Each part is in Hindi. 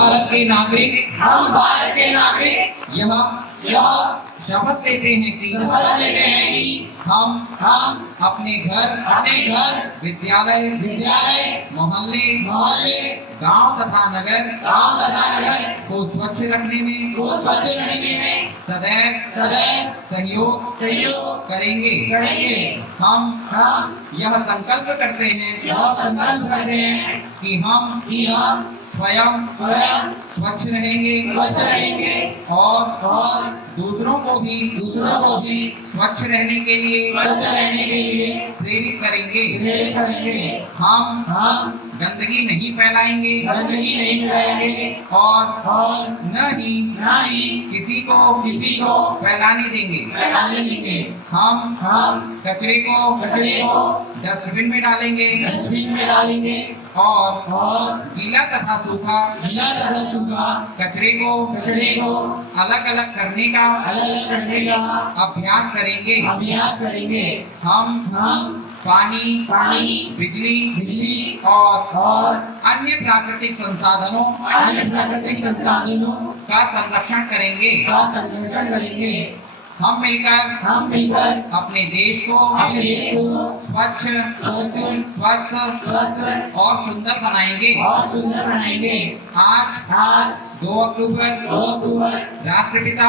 भारत के नागरिक यह शपथ लेते हैं कि हम अपने घर विद्यालय मोहल्ले गांव तथा नगर को स्वच्छ रखने में सदैव सहयोग करेंगे। हम यह संकल्प करते हैं कि हम स्वयं स्वच्छ रहेंगे और दूसरों को भी स्वच्छ रहने के लिए प्रेरित करेंगे। हम गंदगी नहीं फैलाएंगे और न ही किसी को फैलाने देंगे। हम कचरे को डस्टबिन में डालेंगे और गीला तथा सूखा कचरे को अलग अलग करने का अभ्यास करेंगे। हम पानी, बिजली और अन्य प्राकृतिक संसाधनों का संरक्षण करेंगे। हम मिलकर अपने देश को स्वच्छ, स्वस्थ और सुंदर बनाएंगे। आज 2 अक्टूबर राष्ट्रपिता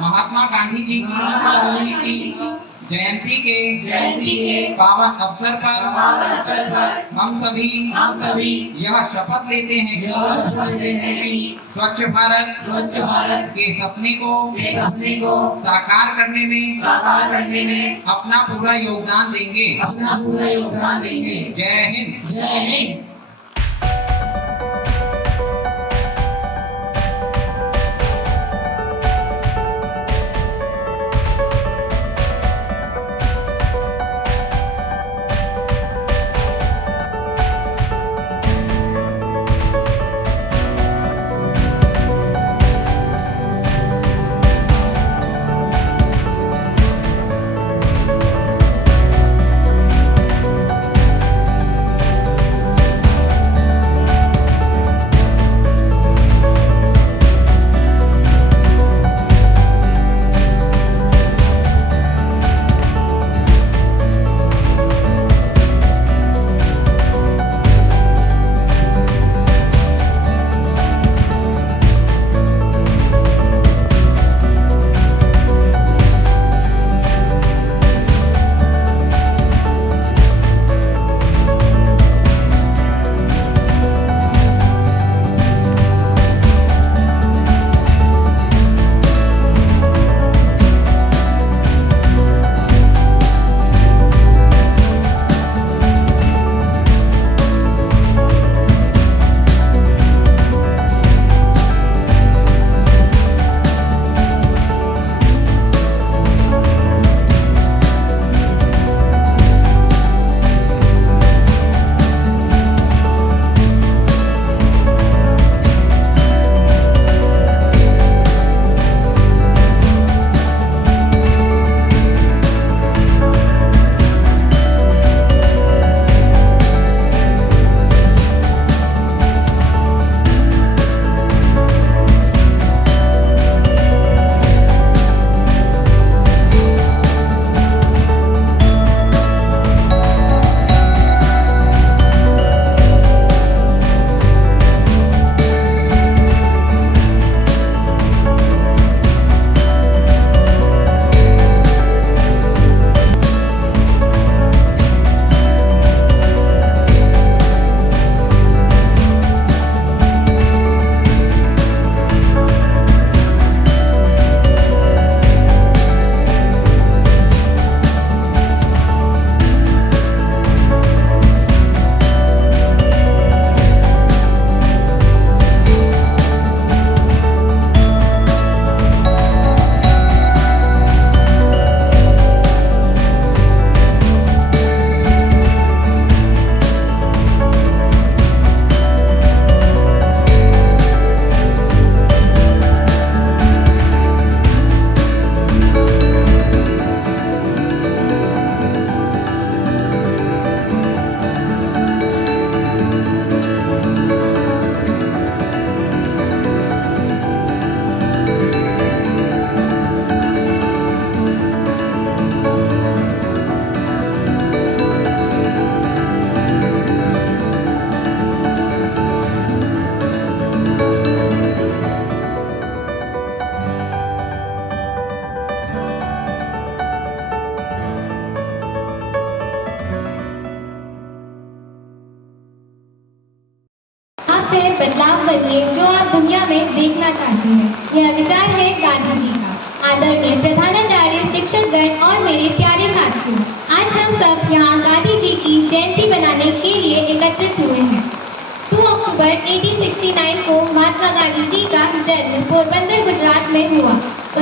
महात्मा गांधी जी की जयंती के पावन अवसर पर हम सभी यह शपथ लेते हैं कि स्वच्छ भारत के सपने को साकार करने में अपना पूरा योगदान देंगे। जय हिंद।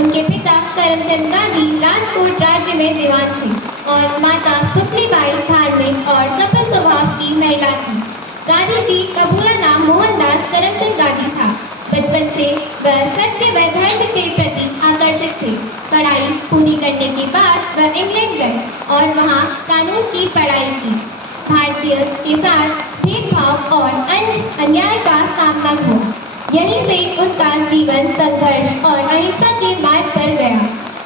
उनके पिता करमचंद गांधी राजकोट राज्य में दीवान थे और माता पुतलीबाई धार्मिक और सफल स्वभाव की महिला थी। गांधी जी का पूरा नाम मोहनदास करमचंद गांधी था। बचपन से वह सत्य व धर्म के प्रति आकर्षित थे। पढ़ाई पूरी करने के बाद वह इंग्लैंड गए और वहां कानून की पढ़ाई की। भारतीय के साथ भेदभाव और अन्याय का सामना हुआ। यहीं से उनका जीवन संघर्ष और अहिंसा के मार्ग पर गया।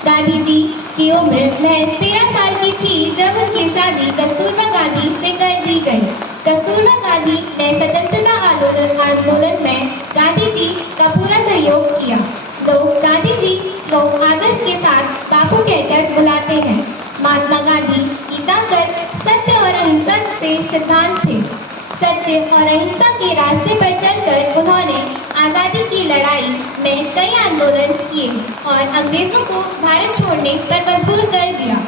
गांधी जी की उम्र महज 13 साल की थी जब उनकी शादी कस्तूरबा गांधी से कर दी गई। कस्तूरबा गांधी ने स्वतंत्रता आंदोलन में गांधी जी का पूरा सहयोग किया। लोग गांधी जी को आदर के साथ बापू कहकर बुलाते हैं। महात्मा गांधी की ताकत सत्य और अहिंसा से सिद्धांत थे। सत्य और अहिंसा के रास्ते पर चलकर उन्होंने आजादी की लड़ाई में कई आंदोलन किए और अंग्रेजों को भारत छोड़ने पर मजबूर कर दिया।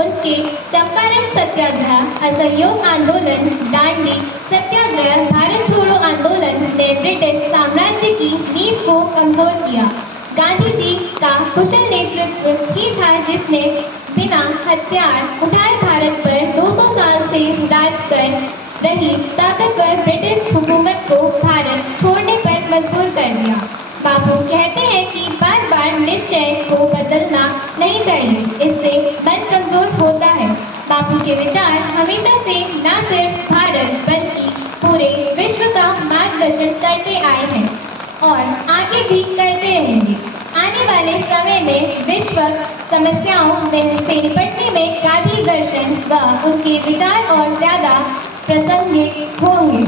उनके चंपारण सत्याग्रह, असहयोग आंदोलन, दांडी सत्याग्रह, भारत छोड़ो आंदोलन ने ब्रिटिश साम्राज्य की नींव को कमजोर किया। गांधी जी का कुशल नेतृत्व ही था जिसने बिना हथियार उठाए भारत पर 200 साल से राज कर रही ताकतवर ब्रिटिश हुकूमत को भारत छोड़ने पर मजबूर कर दिया। बापू कहते हैं कि बार बार निश्चय को बदलना नहीं चाहिए, इससे मन कमजोर होता है। बापू के विचार हमेशा से न सिर्फ भारत बल्कि पूरे विश्व का मार्गदर्शन करते आए हैं और आगे भी करते रहेंगे। आने वाले समय में विश्व समस्याओं से निपटने में गांधी दर्शन व उनके विचार और ज्यादा प्रासंगिक होंगे।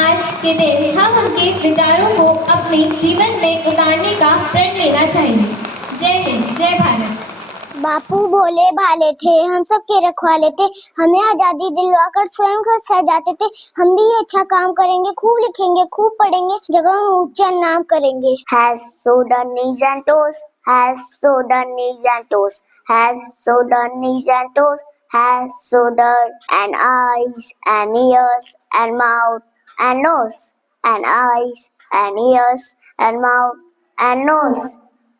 आज के दिन हम उनके विचारों को अपने जीवन में उतारने का प्रण लेना चाहिए। जय हिंद, जय भारत। बापू भोले भाले थे, हम सब के रखवाले थे, हमें आजादी दिलवाकर स्वयं को सजाते थे। हम भी ये अच्छा काम करेंगे, खूब लिखेंगे, खूब पढ़ेंगे, जगह में ऊंचा नाम करेंगे। Has so done knees and toes, has so done knees and toes, has so done knees and toes, has so done and eyes and ears and mouth and nose, and eyes and ears and mouth and nose.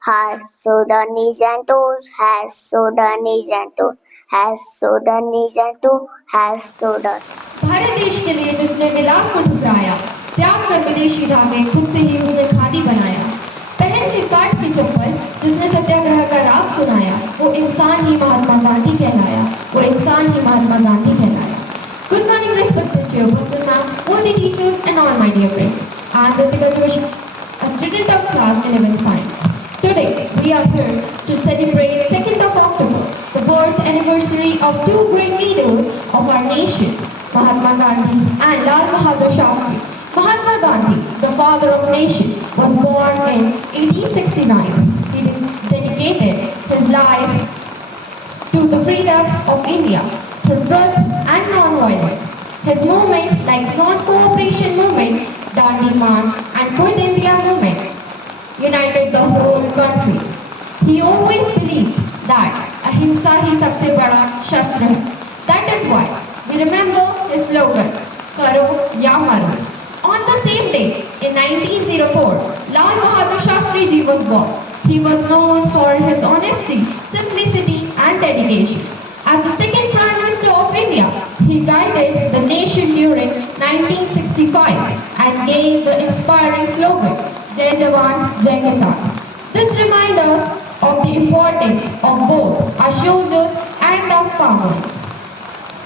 Has so done knees and toes, has so done knees and toes, has so done knees and toes, has so done. Bharat देश के लिए जिसने विलास को ठुकराया, त्याग कर विदेशी धागे खुद से ही उसने खादी बनाया, पहन के काठ की चप्पल जिसने सत्याग्रह का राग सुनाया, वो इंसान ही महात्मा गांधी कहलाया, वो इंसान ही महात्मा गांधी कहलाया। Good morning, respected chairperson ma'am, all the teachers and all my dear friends. I am Ritika Joshi, a student of class 11 science. Today, we are here to celebrate 2nd of October, the birth anniversary of two great leaders of our nation, Mahatma Gandhi and Lal Bahadur Shastri. Mahatma Gandhi, the father of nation, was born in 1869. He dedicated his life to the freedom of India through truth and non-violence. His movement, like non-cooperation movement, Dandi March and Quit India movement, united the whole country. He always believed that ahimsa ही सबसे बड़ा शस्त्र है. That is why we remember his slogan, करो या मरो. On the same day, in 1904, Lal Bahadur Shastri Ji was born. He was known for his honesty, simplicity and dedication. As the second Prime Minister of India, he guided the nation during 1965 and gave the inspiring slogan, Jai Jawan, Jai Kisan. This reminds us of the importance of both our soldiers and our farmers.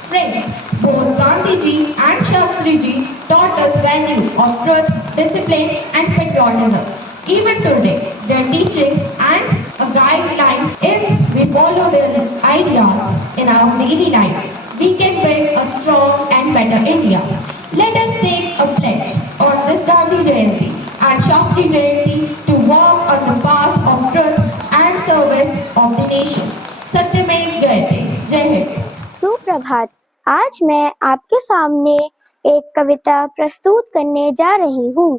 Friends, both Gandhi ji and Shastri ji taught us value of truth, discipline and patriotism. Even today, their teaching and a guideline, if we follow their ideas in our daily lives, we can build a strong and better India. Let us take a pledge on this Gandhi Jayanti and Shastri Jayanti to walk on the path of truth and service of the nation. Satyamev Jayate. Jai Hind. सुप्रभात। आज मैं आपके सामने एक कविता प्रस्तुत करने जा रही हूँ।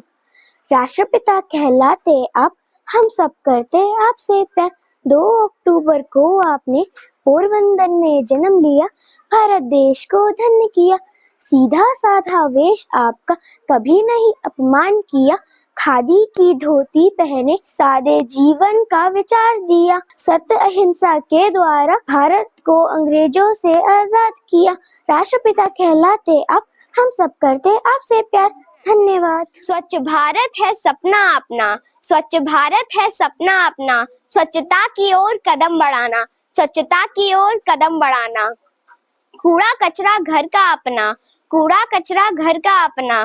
राष्ट्रपिता कहलाते आप, हम सब करते आपसे प्यार। 2 अक्टूबर को आपने पोरबंदर में जन्म लिया, भारत देश को धन्य किया। सीधा साधा वेश आपका कभी नहीं अपमान किया, खादी की धोती पहने सादे जीवन का विचार दिया, सत्य अहिंसा के द्वारा भारत को अंग्रेजों से आजाद किया, राष्ट्रपिता कहलाते आप, हम सब करते आपसे प्यार। धन्यवाद। स्वच्छ भारत है सपना अपना, स्वच्छ भारत है सपना अपना, स्वच्छता की ओर कदम बढ़ाना, स्वच्छता की ओर कदम बढ़ाना। कूड़ा कचरा घर का अपना, कूड़ा कचरा घर का अपना,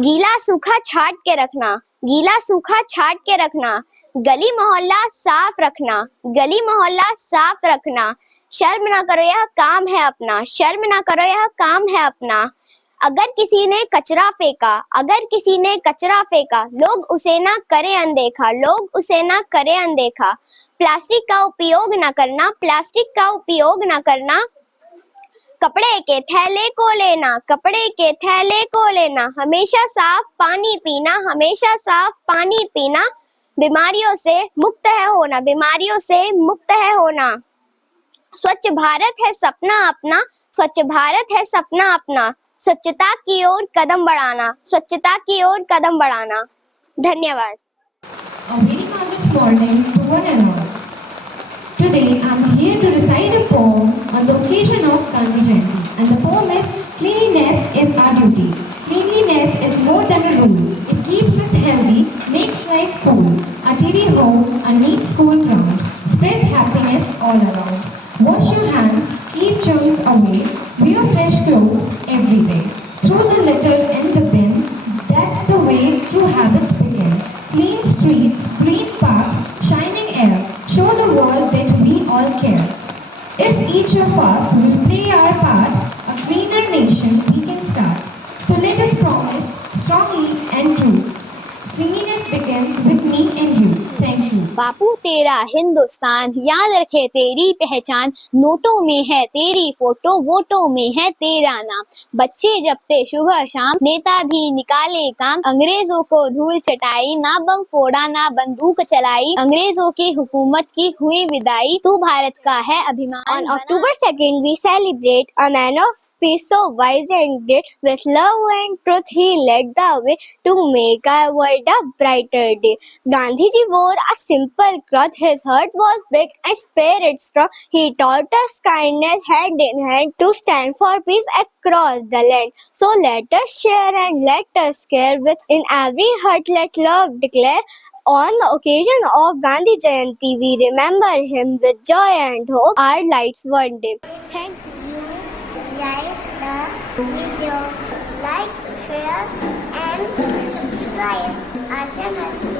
गीला सूखा छाट के रखना, गीला सूखा छाट के रखना, गली मोहल्ला साफ रखना, गली मोहल्ला साफ रखना। शर्म ना करो यह काम है अपना, शर्म ना करो यह काम है अपना। अगर किसी ने कचरा फेंका, अगर किसी ने कचरा फेंका, लोग उसे ना करें अनदेखा, लोग उसे ना करें अनदेखा। प्लास्टिक का उपयोग ना करना, प्लास्टिक का उपयोग ना करना। कपड़े के थैले को लेना, कपड़े के थैले को लेना। हमेशा साफ पानी पीना, हमेशा साफ पानी पीना। बीमारियों से मुक्त है होना, बीमारियों से मुक्त है होना। स्वच्छ भारत है सपना अपना, स्वच्छ भारत है सपना अपना। स्वच्छता की ओर कदम बढ़ाना, स्वच्छता की ओर कदम बढ़ाना। धन्यवाद। A very marvelous morning to one and all. Today I am here to recite a poem on the occasion of Gandhi Jayanti, and the poem is Cleanliness is our duty. Cleanliness is more than a rule. It keeps us healthy, makes life cool. A tidy home, a neat school ground, spreads happiness all around. Wash your hands, keep germs away, wear fresh clothes every day. Throw the litter in the bin, that's the way true habits begin. Clean streets, green parks, shining air, show the world that we all care. If each of us will play our part, a cleaner nation we can start. So let us promise strongly and true. Cleanliness begins with me and you. Thank you. बापू तेरा हिंदुस्तान, याद रखे तेरी पहचान। नोटों में है तेरी फोटो, वोटों में है तेरा नाम। बच्चे जपते सुबह शाम, नेता भी निकाले काम। अंग्रेजों को धूल चटाई, ना बम फोड़ा ना बंदूक चलाई। अंग्रेजों की हुकूमत की हुई विदाई, तू भारत का है अभिमान। On October 2nd we celebrate a man of peace so wise and great. With love and truth he led the way to make our world a brighter day. Gandhi ji wore a simple cloth, his heart was big and spirit strong. He taught us kindness hand in hand to stand for peace across the land. So let us share and let us care, with in every heart let love declare. On the occasion of Gandhi Jayanti we remember him with joy and hope, our lights one day. Thank you. Like the video, like, share and subscribe our channel.